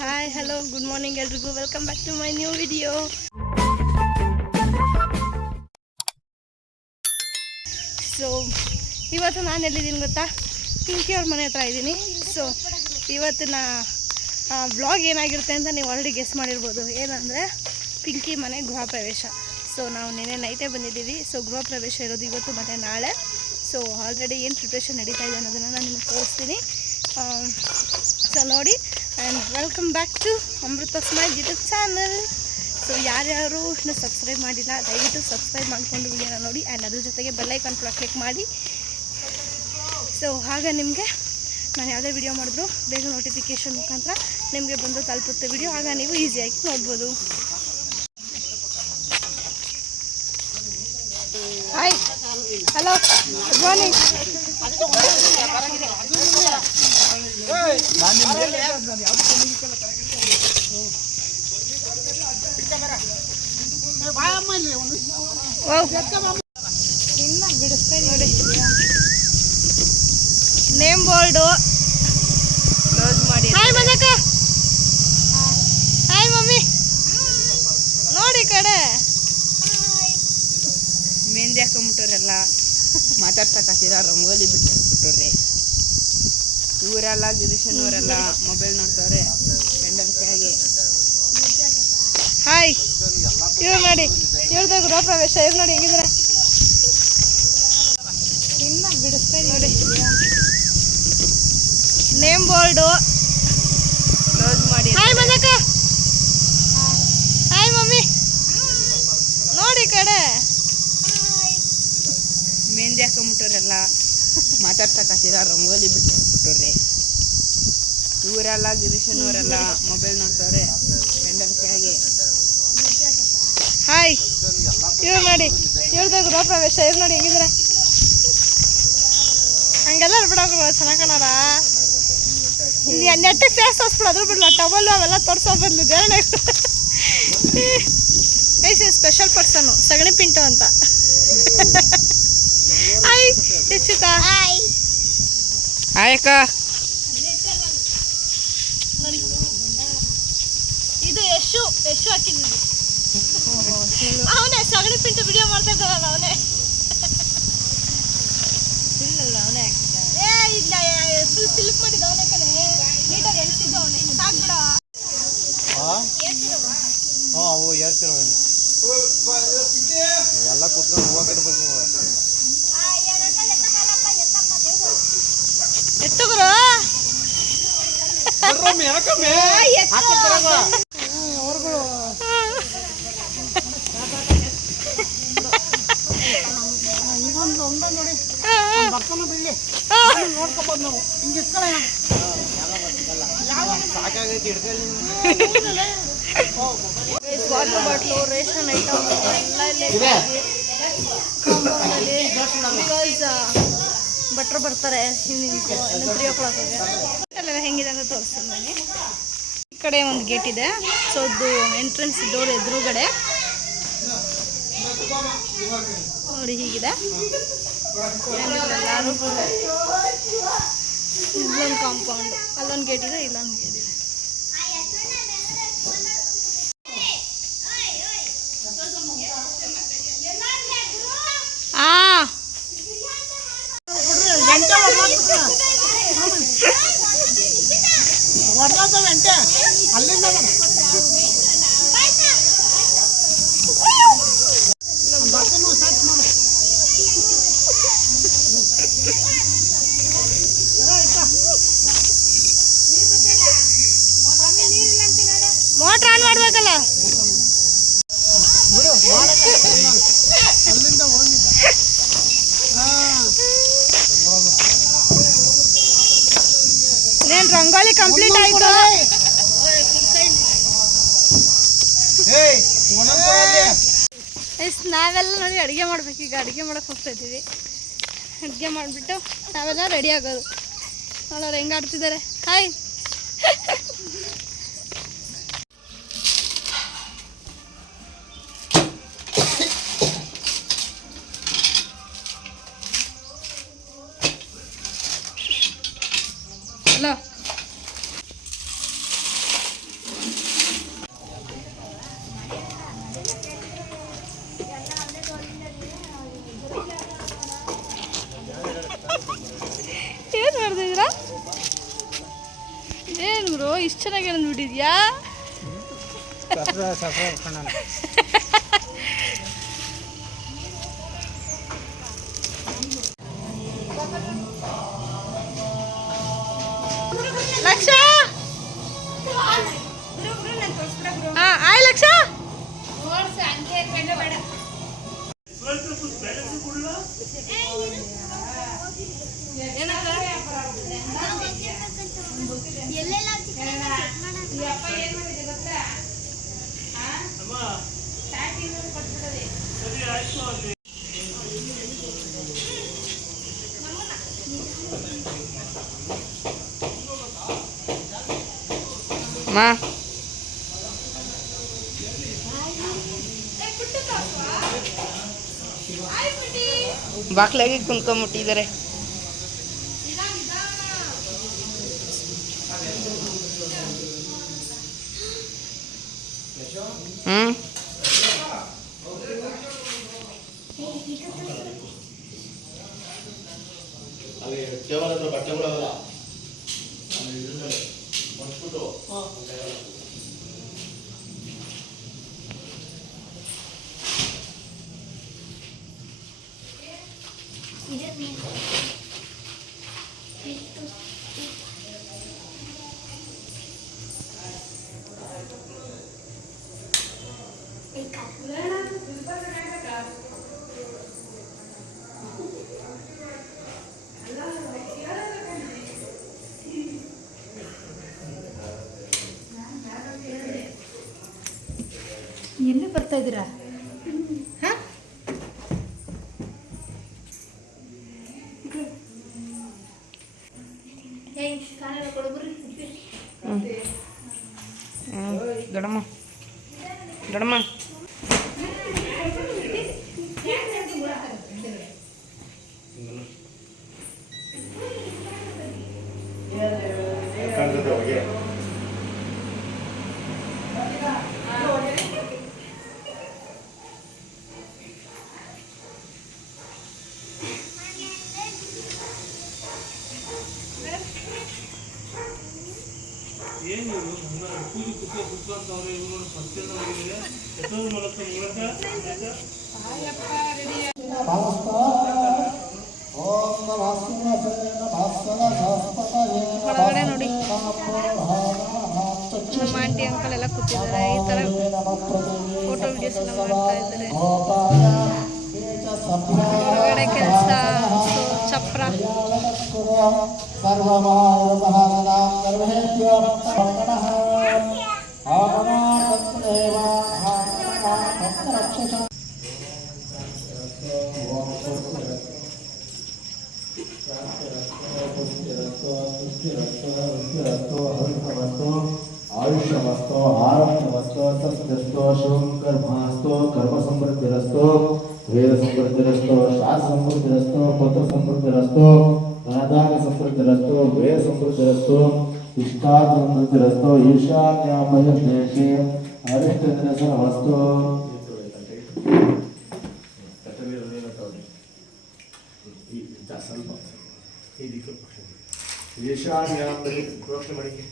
Hi hello good morning ಎಲ್ರಿಗೂ welcome back to my new video. So ಇವತ್ತು ನಾನು ಎಲ್ಲಿದ್ದೀನಿ ಗೊತ್ತಾ, ಪಿಂಕಿ ಅವ್ರ ಮನೆ ಹತ್ರ ಇದ್ದೀನಿ. ಸೊ ಇವತ್ತಿನ ಬ್ಲಾಗ್ ಏನಾಗಿರುತ್ತೆ ಅಂತ ನೀವು ಆಲ್ರೆಡಿ ಗೆಸ್ ಮಾಡಿರ್ಬೋದು. ಏನಂದರೆ ಪಿಂಕಿ ಮನೆ ಗೃಹ ಪ್ರವೇಶ. ಸೊ ನಾವು ನಿನ್ನೆ ನೈಟೇ ಬಂದಿದ್ದೀವಿ. ಸೊ ಗೃಹ ಪ್ರವೇಶ ಇರೋದು ಇವತ್ತು ಮತ್ತು ನಾಳೆ. ಸೊ ಆಲ್ರೆಡಿ ಏನು ಪ್ರಿಪ್ರೇಷನ್ ನಡೀತಾ ಇದೆ ಅನ್ನೋದನ್ನು ನಾನು ನಿಮಗೆ ತೋರಿಸ್ತೀನಿ. ಸೊ ನೋಡಿ, and welcome back to Amrutha Smile YouTube channel. So ಯಾರ್ಯಾರು ಇನ್ನೂ ಸಬ್ಸ್ಕ್ರೈಬ್ ಮಾಡಿಲ್ಲ ದಯವಿಟ್ಟು ಸಬ್ಸ್ಕ್ರೈಬ್ ಮಾಡಿಕೊಂಡು ವಿಡಿಯೋನ ನೋಡಿ, ಆ್ಯಂಡ್ ಅದ್ರ ಜೊತೆಗೆ ಬೆಲ್ಲೈಕಾನ್ ಕೂಡ ಕ್ಲಿಕ್ ಮಾಡಿ. ಸೊ ಆಗ ನಿಮಗೆ ನಾನು ಯಾವುದೇ ವಿಡಿಯೋ ಮಾಡಿದ್ರು ಬೇಗ ನೋಟಿಫಿಕೇಷನ್ ಮುಖಾಂತರ ನಿಮಗೆ ಬಂದು ತಲುಪುತ್ತೆ ವಿಡಿಯೋ. ಆಗ ನೀವು ಈಸಿಯಾಗಿ ನೋಡ್ಬೋದು. Hi hello good morning. Name board close ಮಾಡಿ. ಹಾಯ್ ಮದಕ. Hi mummy. ನೋಡಿ ಕಡೆ ಮೆಹಂದಿ ಹಾಕೊಂಬಿಟ್ಟವ್ರೆಲ್ಲ ಮಾತಾಡ್ಸಕ್ಕಾಗ್ತೀರ. ರಂಗೋಲಿ ಬಿಟ್ಬಿಟ್ಟವ್ರೆ. ಇವರೆಲ್ಲ ಗಿರೀಶನವರೆಲ್ಲ ಮೊಬೈಲ್ ನೋಡ್ತವ್ರೆ ಗಂಡನಿಗೆ. ಹಾಯ್ ಇವ್ರು ನೋಡಿ, ಇವ್ರದ್ದು ಗೃಹ ಪ್ರವೇಶ. ಇವ್ರು ನೋಡಿ ಹೆಂಗಿದ್ರೆ ಇನ್ನ ಬಿಡಿಸ್ತಾ ನೋಡಿ. ನೇಮ್ ಬೋರ್ಡು ಕ್ಲೋಸ್ ಮಾಡಿ. ಹಾಯ್ ಮದಕ. Hi mummy. ನೋಡಿ ಕಡೆ ಮೆಹಂದಿ ಹಾಕೊಂಬಿಟ್ಟವ್ರೆಲ್ಲ ಮಾತಾಡ್ಸಕ್ಕಾಗ್ತೀರ. ರಂಗೋಲಿ ಬಿಟ್ಬಿಟ್ಟವ್ರೆ. ಇವರೆಲ್ಲ ಗಿರೀಶನವರೆಲ್ಲ ಮೊಬೈಲ್ ನೋಡ್ತವ್ರೆ ಗಂಡನಿಗೆ. ಹಾಯ್ ಇವ್ರು ನೋಡಿ, ಇವ್ರದ್ದು ಗೃಹ ಪ್ರವೇಶ. ಇವ್ರು ನೋಡಿ ಹೆಂಗಿದ್ರೆ ಹಂಗೆಲ್ಲ ಬಿಡೋಕೆ ಚೆನ್ನಾಗಿ ಕಾಣಾರ. ಇಲ್ಲಿ ನೆಟ್ಟಿಗೆ ಫೇಸ್ ತೋರಿಸ್ಬಿಡು, ಅದ್ರ ಬಿಡಲ್ಲ ಟವಲ್ಲು ಅವೆಲ್ಲ ತೋರಿಸೋ ಬದಲು ದೇವಣ್ಣ ಐಸ್ ಸ್ಪೆಷಲ್ ಪರ್ಸನ್ನು ಸಗಣಿ ಪಿಂಟು ಅಂತ. ಹಾಯ್ ಯಶಿತಾ. ಹಾಯ್ ಅಕ್ಕ. ನೋಡಿ ಇದು ಯಶು ಹಾಕಿದ್ದು. ಅವನೇ ಸಗಣಿ ಪಿಂಟು ವಿಡಿಯೋ ಮಾಡ್ತಾ ಇದ್ದಾನಲ್ಲ ಅವನೇ. ಇಲ್ಲ ಅವನೇ ಏ ಇಲ್ಲ ಫುಲ್ ಸಿಲ್ಕ್ ಮಾಡಿದ್ದ ಅವನೇ ಕಡೆ. ನೀಟಾಗಿ ಎಲ್ಸಿದ್ದ ಅವನೇ. ಸಾಕ್ಬಿಡ. ಅವು ಏರ್ಸಿರೋ ಎಲ್ಲ ಕೂತ್ಕೊಂಡು ಹೂವು ಕಟ್ಬೇಕು. ಎತ್ತುಗುರು ನೋಡ್ಕೋಬೋದು ನಾವು. ಹಿಂಗೆ ಸಾಕಾಗೈತಿ ವಾಟರ್ ಬಾಟ್ಲು, ರೇಷನ್ ಐಟಮ್ ಎಲ್ಲ ಇಲ್ಲೇ ಕಾಂಪೌಂಡಲ್ಲಿ. ಬಿಕಾಸ್ ಭಟ್ರು ಬರ್ತಾರೆ ಈವ್ನಿಂಗು 3 o'clock ಎಲ್ಲ ಹೆಂಗಿದೆ ಅಂತ ತೋರಿಸ್ತೀನಿ ನನಗೆ. ಈ ಕಡೆ ಒಂದು ಗೇಟ್ ಇದೆ. ಸೊ ಅದು ಎಂಟ್ರೆನ್ಸ್ ಡೋರ್ ಎದುರುಗಡೆ ನೋಡಿ ಹೀಗಿದೆ. ಎಲ್ಲರೂ ಇಲ್ಲೊಂದು ಕಾಂಪೌಂಡ್, ಅಲ್ಲೊಂದು ಗೇಟ್ ಇದೆ, ಇಲ್ಲೊಂದು ಗೇಟ್ ಇದೆ. ಮೋಟ್ರ್ ಆನ್ ಮಾಡ್ಬೇಕಲ್ಲ. ಇನ್ನೇನು ರಂಗೋಲಿ ಕಂಪ್ಲೀಟ್ ಆಯ್ತು. ನಾವೆಲ್ಲ ನೋಡಿ ಅಡುಗೆ ಮಾಡ್ಬೇಕು. ಈಗ ಅಡುಗೆ ಮಾಡಕ್ಕೆ ಹೋಗ್ತಾ ಇದ್ದೀವಿ. ಅಡುಗೆ ಮಾಡಿಬಿಟ್ಟು ನಾವೆಲ್ಲ ರೆಡಿ ಆಗೋದು. ನೋಡೋರು ಹೆಂಗೆ ಆಡ್ತಿದ್ದಾರೆ. ಹಾಯ್ ಹಲೋ ಇಷ್ಟು ಚೆನ್ನಾಗಿ ಅಂದ್ಬಿಟ್ಟಿದ್ಯಾ. ಲಕ್ಷ ಆಯ್ ಲಕ್ಷ ಬಾಕ್ಲಾಗಿ ಕುಂತ್ಕೊಂಡ್ಬಿಟ್ಟಿದ್ದಾರೆ. ಎಲ್ಲಿ ಬರ್ತಾ ಇದ್ದೀರಾ? ದೊಡ್ಡಮ್ಮ ದೊಡ್ಡಮ್ಮ ಒಳಗಡೆ ನೋಡಿ ನಮ್ಮ ಆಂಟಿ ಅಂಕಲ್ ಎಲ್ಲ ಕೂತಿದ್ದಾರೆ. ಈ ಥರ ಫೋಟೋ ವಿಡಿಯೋಸ್ ಎಲ್ಲ ಮಾಡ್ತಾ ಇದ್ದಾರೆ. ಹೊರಗಡೆ ಕೆಲಸ ಚಪ್ರ आयुष्यमस्तो आरोग्यमस्तो सस्यस्तो शुभकर्मास्तो कर्मसमृद्धिरस्तो वेदसमृद्धिरस्तो शास्त्रसमृद्धिरस्तो पुत्रसमृद्धिरस्तो धनधान्यसमृद्धिरस्तो वेदसमृद्धिरस्तो इष्टार्थसमृद्धिरस्तो ईशान्यामयदेशे अरिष्टदिनसर्वस्तु ईशान्यामयि प्रोक्षण ಮಾಡಿಕೆ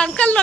ಅಂಕಲ್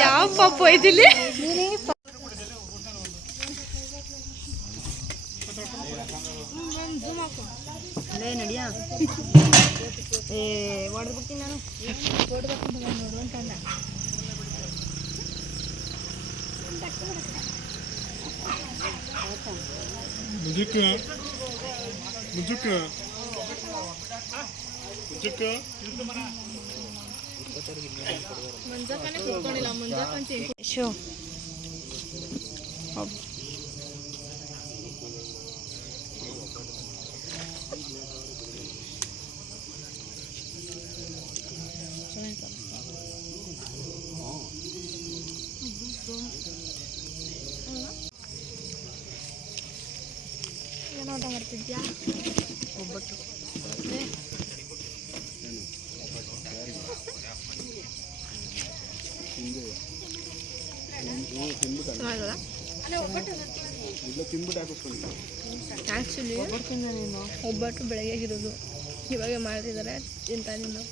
ಯಾವ ಪಾಪ ಇದಿಲ್ಲಿ ಅಲ್ಲೇ ನಡಿಯಾ ಹೊಡೆದು ಬಿಡ್ತೀನಿ ನಾನು ನೋಡು ಅಂತಲ್ಲ. ಶೋ ಏನೋ ಊಟ ಮಾಡ್ತಿದ್ಯಾ? ಒಬ್ಬಟ್ಟು. ಚೆನ್ನಾಗಲ್ಲ ಆ್ಯಕ್ಚುಲಿ ಒಬ್ಬಟ್ಟು ಬೆಳಗ್ಗೆಗಿರೋದು ಇವಾಗ ಮಾಡ್ತಿದ್ದಾರೆ ತಿಂತಾ ಇದ್ದೀನಿ ನಾವು.